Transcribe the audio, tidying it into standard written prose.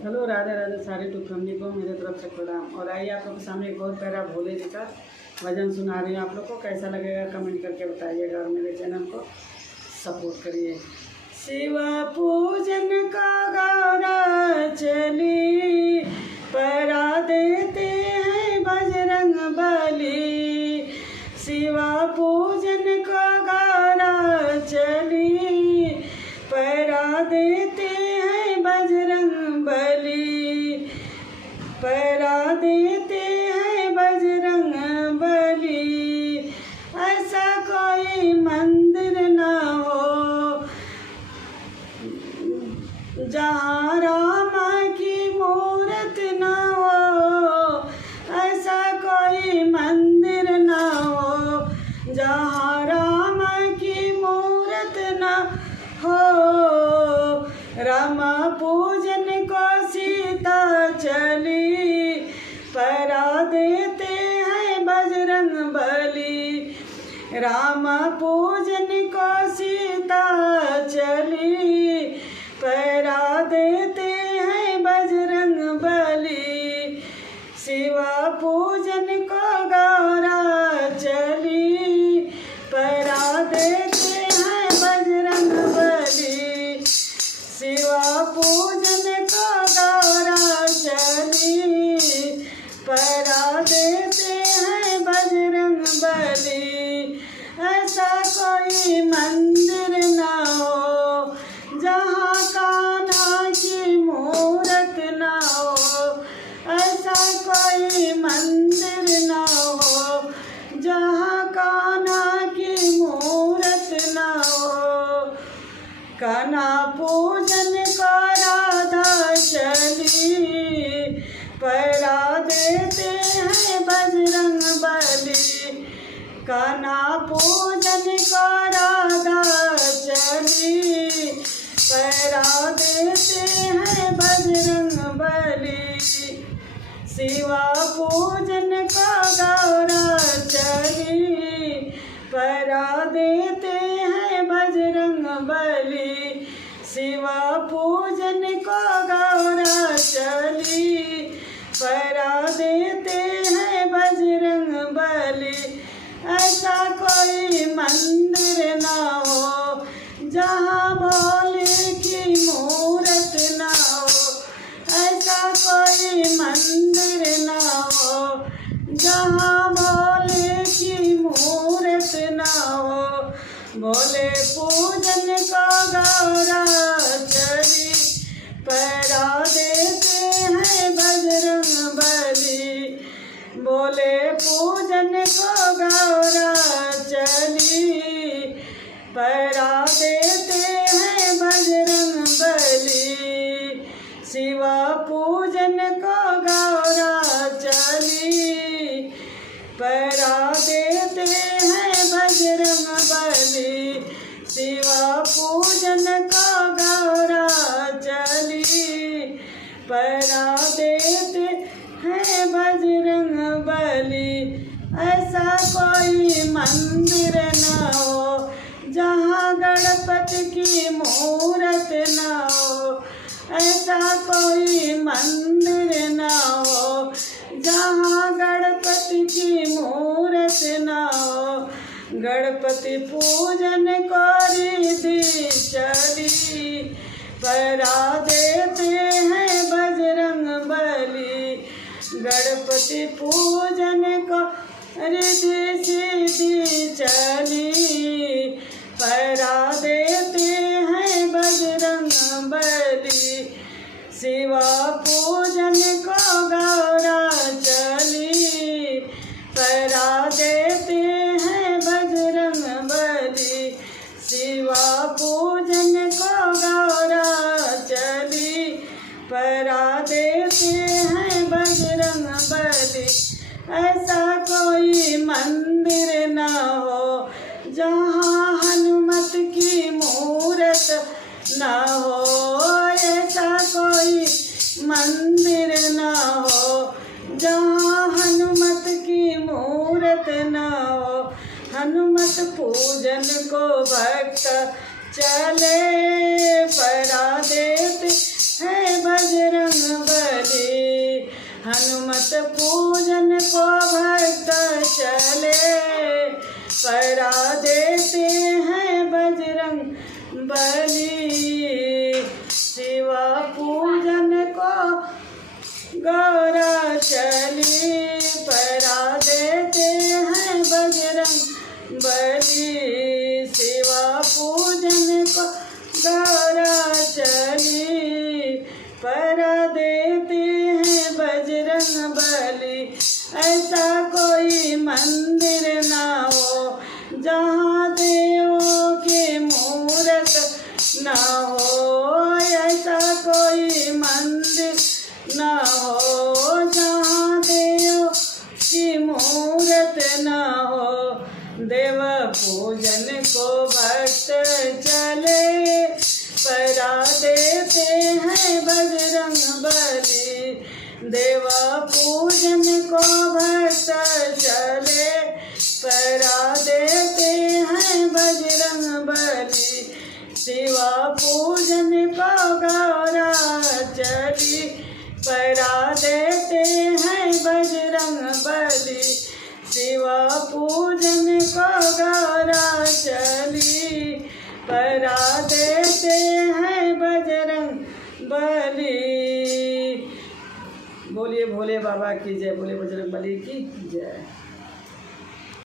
Hello, Radhe Radhe सारे to family को मेरे तरफ से प्रणाम। और आइए आप लोग के सामने एक और प्यारा भोले जी का भजन सुना रही हूँ। आप लोग को कैसा लगेगा कमेंट करके बताइएगा और मेरे चैनल को सपोर्ट करिए। शिवा पूजन का गौरा चली, परा देते हैं बजरंग बली। शिवा पूजन का गौरा चली, परा देते हैं बजरंग बली। परा देते हैं बजरंग बली। ऐसा कोई मंदिर ना हो जहाँ राम की मूरत ना हो। ऐसा कोई मंदिर ना हो जहाँ राम की मूरत ना हो। राम पूजन को सीता चली, परा देते हैं बजरंग बली। राम पूजन को सीता चली, परा देते हैं बजरंग बली। शिवा पूजन को गौरा चली, परा देते हैं बजरंग बली। शिवा पूजन को गौरा चली, परा देते हैं बजरंग बली। ऐसा कोई मंदिर ना हो जहाँ कान्हा की मूरत ना हो। ऐसा कोई मंदिर ना हो जहाँ कान्हा की मूरत ना हो। कान्हा पूजन को राधा चली, परा देते हैं बजरंग बली। कान्हा पूजन को राधा चली, परा देते हैं बजरंग बली। शिवा पूजन को गौरा चली, परा देते हैं बजरंग बली। शिवा पूजन को गौरा चली, परा देते हैं बजरंग बली। ऐसा कोई मंदिर ना हो जहाँ भोले की मूरत ना हो। ऐसा कोई मंदिर ना हो जहाँ भोले की मूरत ना हो। भोले पूजन को गौरा चली, परा देते हैं बजरंग बली। भोले पूजन को गौरा चली, परा देते हैं बजरंग बली। शिवा पूजन को गौरा चली, परा देते हैं बजरंग बली। शिवा पूजन को गौरा चली, परा देते हैं बजरंग बली। ऐसा कोई मंदिर ना हो जहाँ गणपति की मूरत ना हो। ऐसा कोई मंदिर ना हो जहाँ गणपति की मूरत ना हो। गणपति पूजन को रिधि चली, परा देते हैं बजरंग बली। गणपति पूजन को रिधि सीधी चली, परा देते हैं बजरंग बली। शिवा पूजन को गौरा चली, परा देते हैं बजरंग बली। शिवा पूजन को गौरा चली, परा देते हैं बजरंग बली। ऐसा कोई मंदिर ना हो जहाँ हनुमत की मूरत ना हो। ऐसा कोई मंदिर ना हो जहाँ हनुमत की मूरत ना हो। हनुमत पूजन को भक्त चले, परा देते हैं बजरंग हनुमत पूजन को भक्त चले, परा देते हैं बजरंग बली। शिवा पूजन को गौरा चली, परा देते हैं बजरंग बली। शिवा पूजन को गौरा चली, परा देते हैं बजरंग बली। ऐसा कोई मंदिर ना हो जहाँ देवों के मूरत ना हो, ऐसा कोई मंदिर ना हो जहाँ देव की मूरत ना हो। देव पूजन को भक्त चले, परा देते हैं बजरंग बली। देवा पूजन को भक्त चले, परा देते हैं बजरंग बली। शिवा पूजन को गौरा चली, परा देते हैं बजरंग बली। शिवा पूजन को गौरा चली, परा देते हैं बजरंग बली। बोलिए भोले बाबा की जय, बोले बजरंग बली की जय।